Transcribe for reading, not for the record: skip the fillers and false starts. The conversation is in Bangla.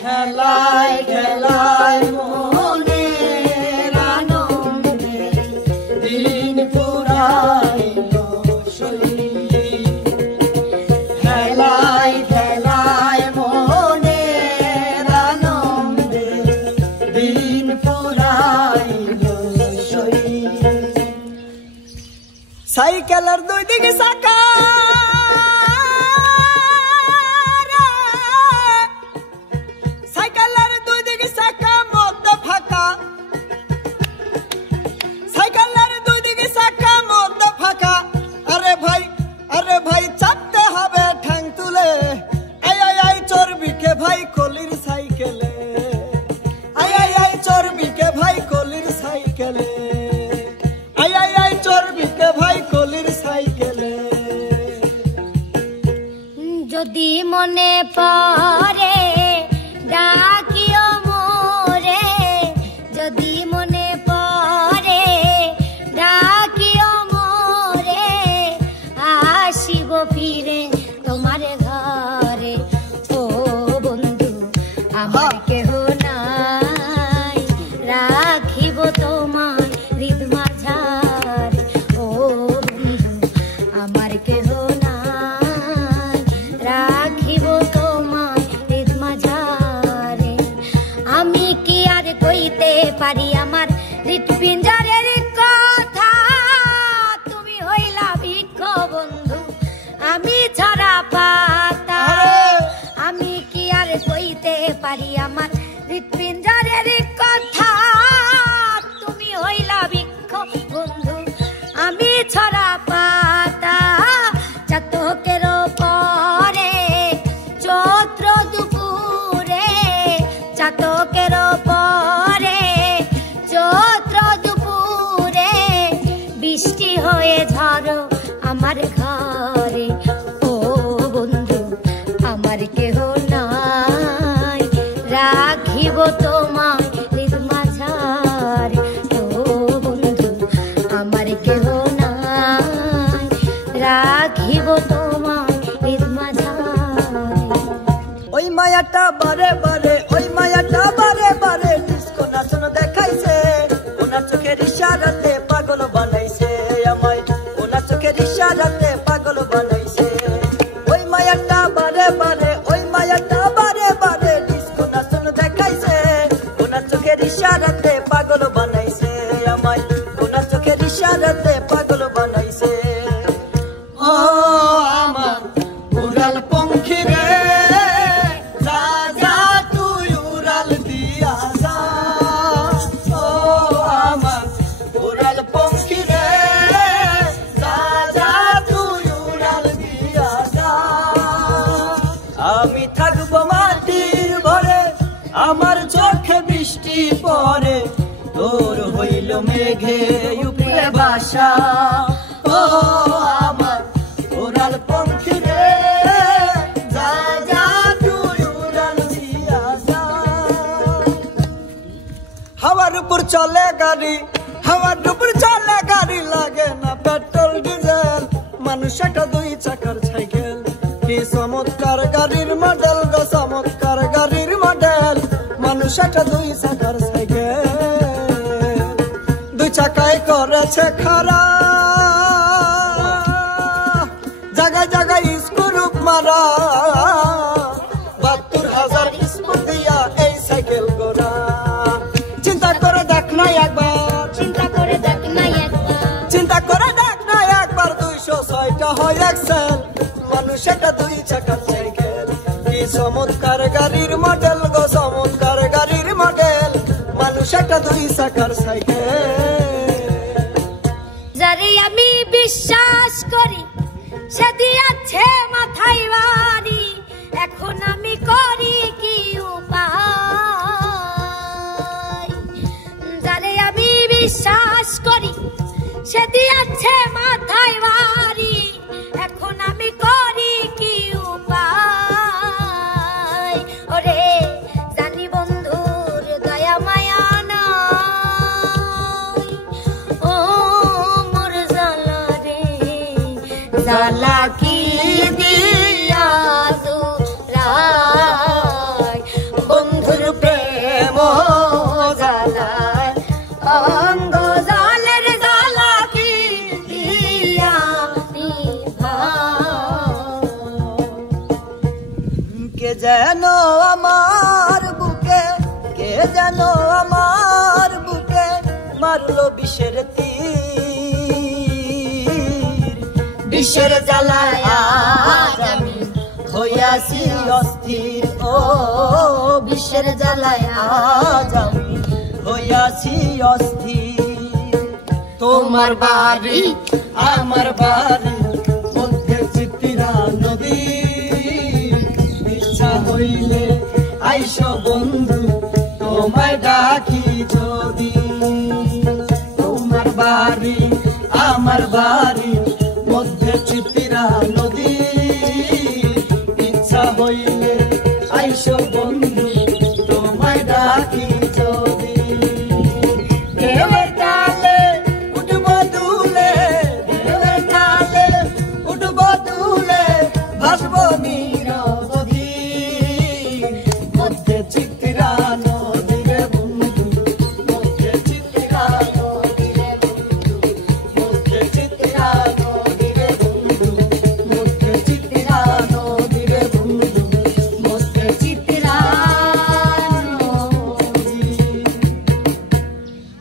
খেলায় খেলায় মনের আনন্দে দিন ফুরাইল শহীদ। খেলায় খেলায় মনের আনন্দে দিন ফুরাইল শহীদ। সাইকেলের দুই দিকে চাকা যদি মনে পড়ে ডাকিও মোরে, যদি মনে পড়ে ডাকিও মোরে, আসিব ফিরে তোমার ঘরে। ও বন্ধু আমার কেহ নাই, রাখিব তোমার হৃদ মাঝারে। ও বন্ধু আমার কেহ পারি আমার হৃৎপিঞ্জরের কথা। তুমি হইলা বৃক্ষ বন্ধু, আমি ছড়া পাতা। আমি কি আর কইতে পারি আমার হৃৎপিঞ্জরের কথা। তুমি হইলা বৃক্ষ বন্ধু, আমি ছড়া পাতা। চাতকের পরে চৈত্র দুপুরে, চাতকের পরে চৈত্র দুপুরে বৃষ্টি হয়ে ঝড়ো আমার ঘরে। ও বন্ধু আমার কেহ নাই, রাখিব তোমার হৃদ মাঝারে। ও বন্ধু আমার কেহ নাই, রাখিব তোমার হৃদ মাঝারে। ওই মায়াটা বারে বারে, ওই মায়াটা বারে বারে ডিস্কো নাচন দেখাইছে। ওনার চোখের ইশারাতে পাগল বানাইছে আমায়, ওনার চোখের ইশারাতে পাগল বানাইছে। ওই মায়াটা বারে বারে, ওই মায়াটা বারে বারে ডিস্কো নাচন দেখাইছে। ওনার চোখের ইশারাতে পাগল বানাইছে আমায়, ওনার চোখের ইশারাতে পাগল বানাইছে। ও আমার উড়াল পঙ্খী রে, আমি থাকবো মাটির ঘরে, আমার চোখে বৃষ্টি পড়ে। তোর হইল মেঘে উপরে বাসা। ও আমার উড়াল পঙ্খী রে, যা যা তুই উড়াল দিয়া যা। হাওয়ার উপর চলে গাড়ি, হাওয়ার উপর চলে গাড়ি, লাগে না পেট্রোল ডিজেল। মানুষ একটা দুই চাকার সাইকেল, কি চমৎকার গাড়ির মডেল গো, চমৎকার গাড়ির মডেল। মানুষ একটা দুই চাকার সাইকেল, দুই চাকায় করেছে খারা, জায়গায় জায়গায় স্ক্রুপ মারা। ৭২,০০০ স্ক্রুপ দিয়া এই সাইকেল গোড়া। চিন্তা করে দেখ না একবার, চিন্তা করে দেখ না একবার, চিন্তা করে দেখ না একবার। ২০৬টা হয় এক্সেল, মানুষ একটা দুই চাকার সাইকেল, কি চমৎকার গাড়ির মডেল গো, চমৎকার গাড়ির মডেল। মানুষ একটা দুই চাকার সাইকেল। যারে আমি বিশ্বাস করি সে দিয়াছে মাথায় বাড়ি, এখন আমি করি কি উপায়। যারে আমি বিশ্বাস করি সে দিয়াছে মাথায় বাড়ি, এখন আমি করি কি উপায়। ওরে জানি বন্ধুর দয়া মায়া নাই, ও মোর জালা রে জালা কি দিয়া জুড়াই। বন্ধু বিষের জ্বালায় আজ আমি হইয়াছি অস্থির, ও বিষের জ্বালায় আজ আমি হইয়াছি অস্থির। তোমার বাড়ি আমার বাড়ি মধ্যে চিত্রা নদী, ইচ্ছা হইলে আইসো বন্ধু তোমায় ডাকি যদি। তোমার বাড়ি আমার বাড়ি মধ্যে চিত্রা